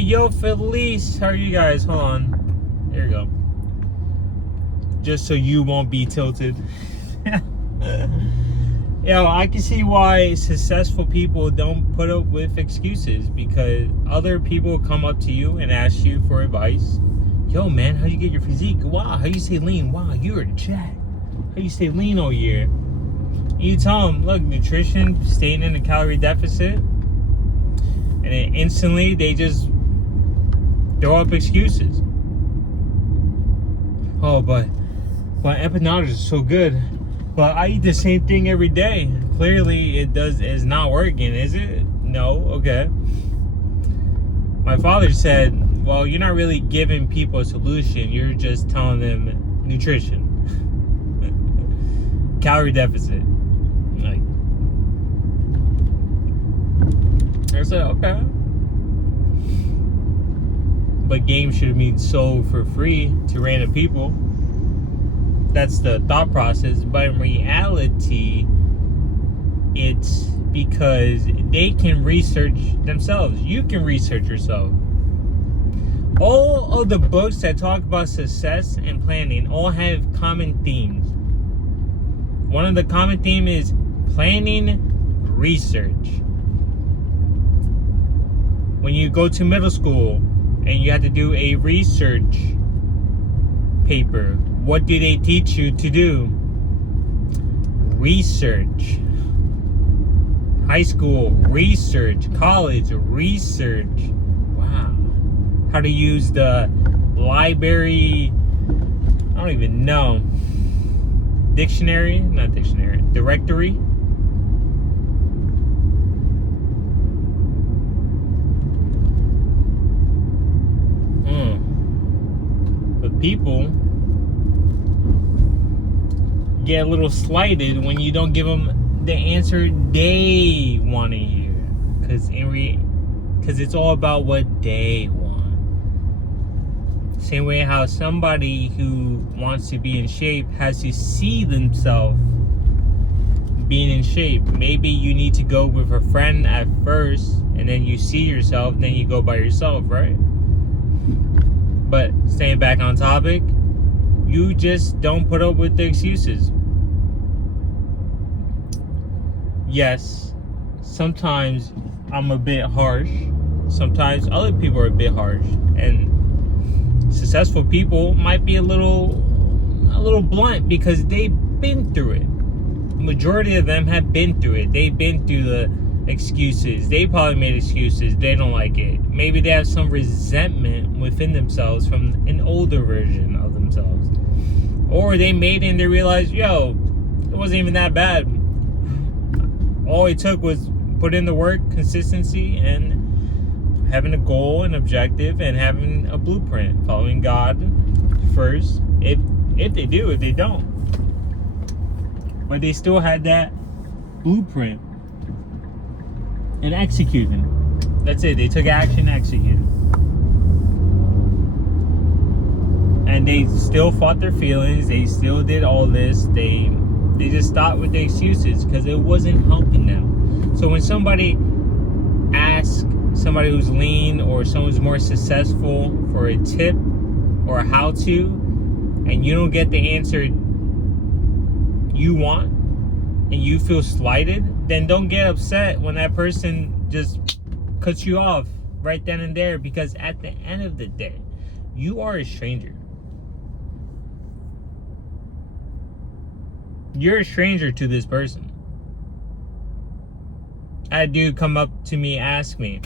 yo, Felice. How are you guys? Hold on. There you go. Just so you won't be tilted. Yo, I can see why successful people don't put up with excuses, because other people come up to you and ask you for advice. Yo, man, how you get your physique? Wow, how you stay lean? Wow, you're jacked. How you stay lean all year? And you tell them, look, nutrition, staying in a calorie deficit, and then instantly they just throw up excuses. Oh, but empanadas is so good. But I eat the same thing every day. Clearly, it's not working, is it? No? Okay. My father said, well, you're not really giving people a solution. You're just telling them nutrition. Calorie deficit. Like, I said, okay. But games should mean sold for free to random people. That's the thought process. But in reality, it's because they can research themselves. You can research yourself. All of the books that talk about success and planning all have common themes. One of the common themes is planning research. When you go to middle school and you have to do a research paper, what do they teach you to do? Research. High school, research. College, research. Wow. How to use the library, I don't even know. Dictionary? Not dictionary. Directory? But people get a little slighted when you don't give them the answer they want to hear, because it's all about what they want. Same way how somebody who wants to be in shape has to see themselves being in shape. Maybe you need to go with a friend at first, and then you see yourself, then you go by yourself, right? But staying back on topic, you just don't put up with the excuses. Yes, sometimes I'm a bit harsh. Sometimes other people are a bit harsh. And successful people might be a little blunt because they've been through it. Majority of them have been through it. They've been through the excuses. They probably made excuses. They don't like it. Maybe they have some resentment within themselves from an older version of themselves. Or they made it and they realized, yo, it wasn't even that bad. All it took was put in the work, consistency, and having a goal, an objective, and having a blueprint. Following God first. If they do, if they don't. But they still had that blueprint. And executing. That's it. They took action, executed. And they still fought their feelings. They still did all this. They just stopped with the excuses because it wasn't helping them. So when somebody asks somebody who's lean or someone who's more successful for a tip or a how-to, and you don't get the answer you want and you feel slighted, then don't get upset when that person just cuts you off right then and there, because at the end of the day, you are a stranger. You're a stranger to this person. I had a dude come up to me, ask me,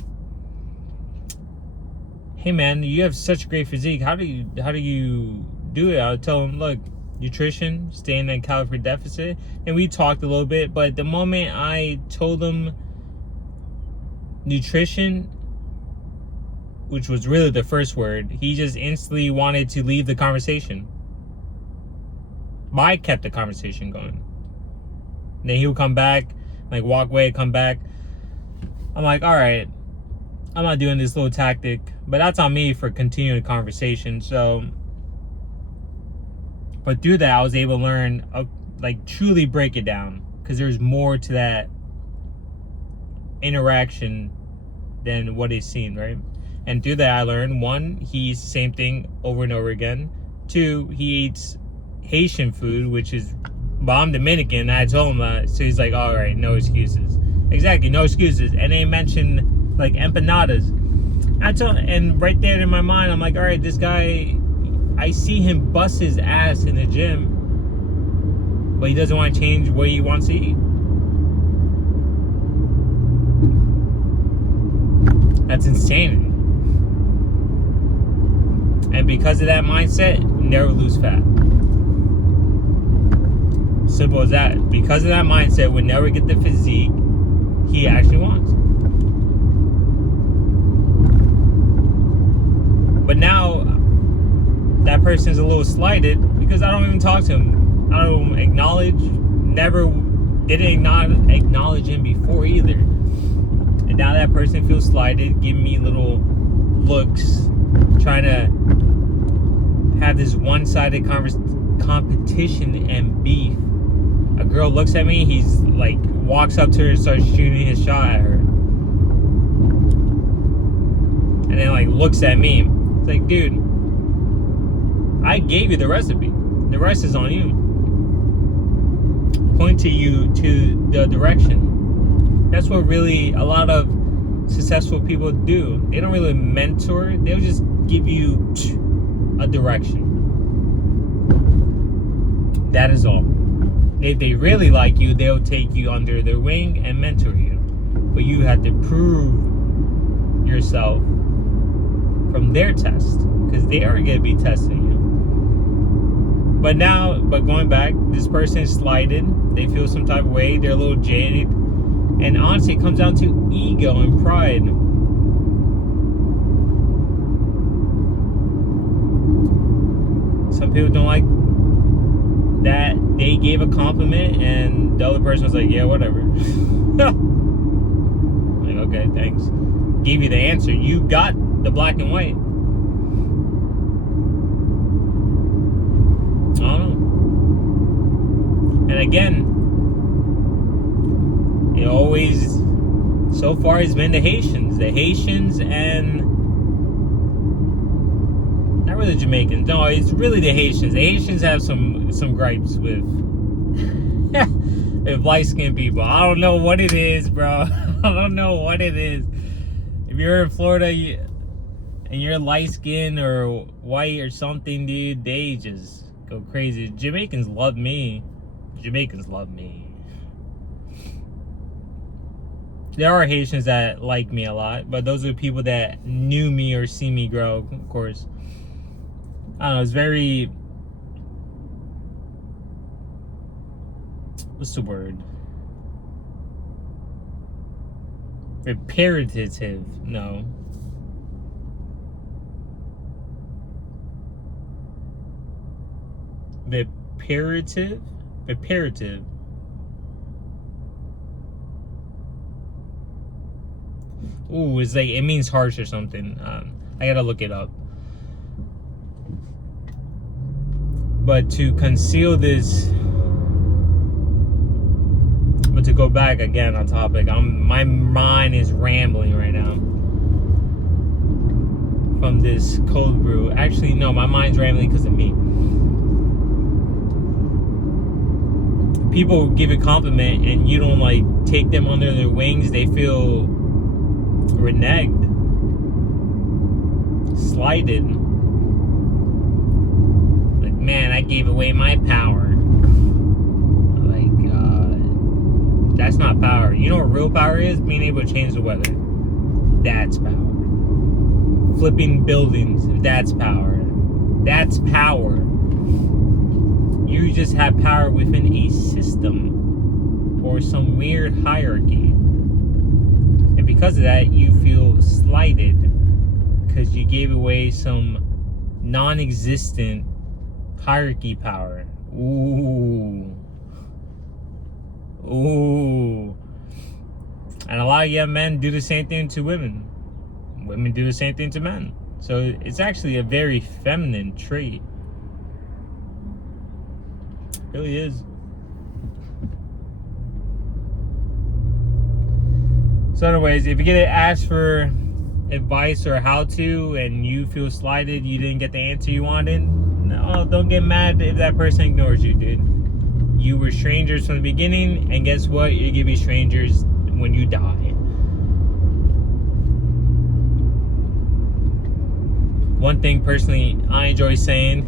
hey man, you have such a great physique. How do you do it? I would tell him, look, nutrition, staying in calorie deficit. And we talked a little bit, but the moment I told him nutrition, which was really the first word, he just instantly wanted to leave the conversation. But I kept the conversation going. Then he would come back, like walk away, come back. I'm like, all right, I'm not doing this little tactic, but that's on me for continuing the conversation. So, but through that, I was able to learn, like truly break it down, because there's more to that interaction than what it seemed, right? And through that, I learned, one, he eats the same thing over and over again. Two, he eats Haitian food, which is, well, I'm Dominican. I told him that. So he's like, all right, no excuses. Exactly, no excuses. And they mentioned like empanadas. And right there in my mind, I'm like, all right, this guy, I see him bust his ass in the gym, but he doesn't want to change what he wants to eat. That's insanity. And because of that mindset, never lose fat. Simple as that. Because of that mindset, would never get the physique he actually wants. But now, that person's a little slighted because I don't even talk to him. I don't acknowledge, didn't acknowledge him before either. And now that person feels slighted, giving me little looks, trying to have this one-sided competition and beef. A girl looks at me, he's like, walks up to her and starts shooting his shot at her. And then like looks at me. It's like, dude, I gave you the recipe. The rest is on you. Point to you to the direction. That's what really a lot of successful people do. They don't really mentor. They'll just give you a direction. That is all. If they really like you, they'll take you under their wing and mentor you. But you have to prove yourself from their test, because they are going to be testing you. But going back, this person is slighted. They feel some type of way. They're a little jaded. And honestly, it comes down to ego and pride. Some people don't like that they gave a compliment and the other person was like, yeah, whatever. Like, okay, thanks. Gave you the answer. You got the black and white. I don't know. And again, it always, so far, has been the Haitians. The Haitians and, not really the Jamaicans. No, it's really the Haitians. The Haitians have some gripes with with light-skinned people. I don't know what it is, bro. I don't know what it is. If you're in Florida and you're light-skinned or white or something, dude, they just go crazy. Jamaicans love me. Jamaicans love me. There are Haitians that like me a lot, but those are the people that knew me or see me grow, of course. I don't know, it's very, what's the word? Repetitive, no. Repetitive. Ooh, it's like, it means harsh or something. I gotta look it up. But to conceal this, but to go back again on topic, my mind is rambling right now from this cold brew. Actually, no, my mind's rambling because of me. People give a compliment and you don't like take them under their wings. They feel reneged, slighted. Like, man, I gave away my power. Like, that's not power. You know what real power is? Being able to change the weather. That's power. Flipping buildings. That's power. That's power. You just have power within a system or some weird hierarchy. And because of that, you feel slighted because you gave away some non-existent hierarchy power. Ooh. And a lot of young men do the same thing to women. Women do the same thing to men. So it's actually a very feminine trait. It really is. So anyways, if you get asked for advice or how to, and you feel slighted, you didn't get the answer you wanted, no, don't get mad if that person ignores you, dude. You were strangers from the beginning, and guess what? You're gonna be strangers when you die. One thing personally I enjoy saying,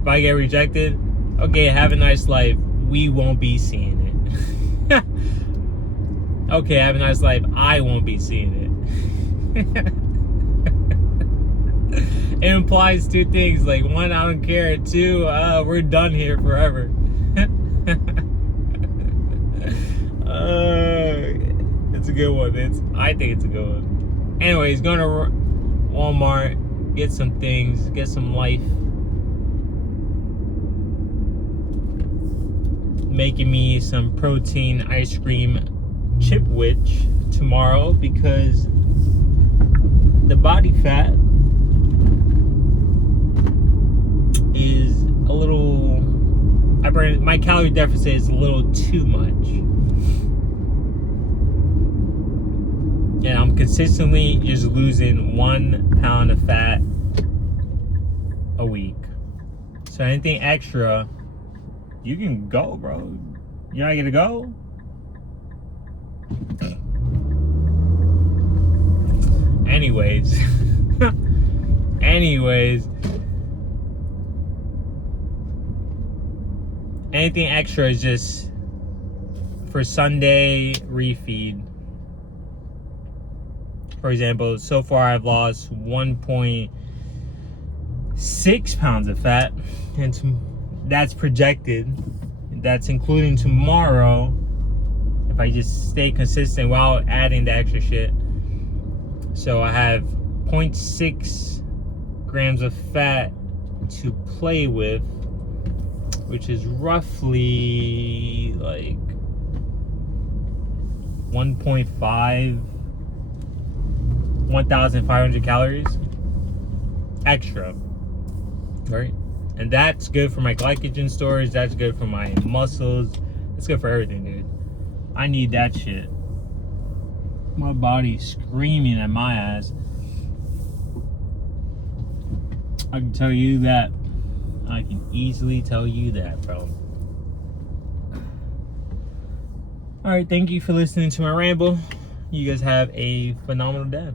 if I get rejected, okay, have a nice life. We won't be seeing it. Okay, have a nice life. I won't be seeing it. It implies two things. Like, one, I don't care. Two, we're done here forever. It's a good one. I think it's a good one. Anyways, going to Walmart, get some things, get some life. Making me some protein ice cream chipwich tomorrow because the body fat is a little, my calorie deficit is a little too much, and I'm consistently just losing 1 pound of fat a week. So anything extra, you can go, bro. You're not gonna go? Anyways. Anything extra is just for Sunday refeed. For example, so far I've lost 1.6 pounds of fat, and that's projected. That's including tomorrow, if I just stay consistent while adding the extra shit. So I have 0.6 grams of fat to play with, which is roughly like 1,500 calories extra, right? And that's good for my glycogen storage. That's good for my muscles. It's good for everything, dude. I need that shit. My body's screaming at my ass. I can tell you that. I can easily tell you that, bro. Alright, thank you for listening to my ramble. You guys have a phenomenal day.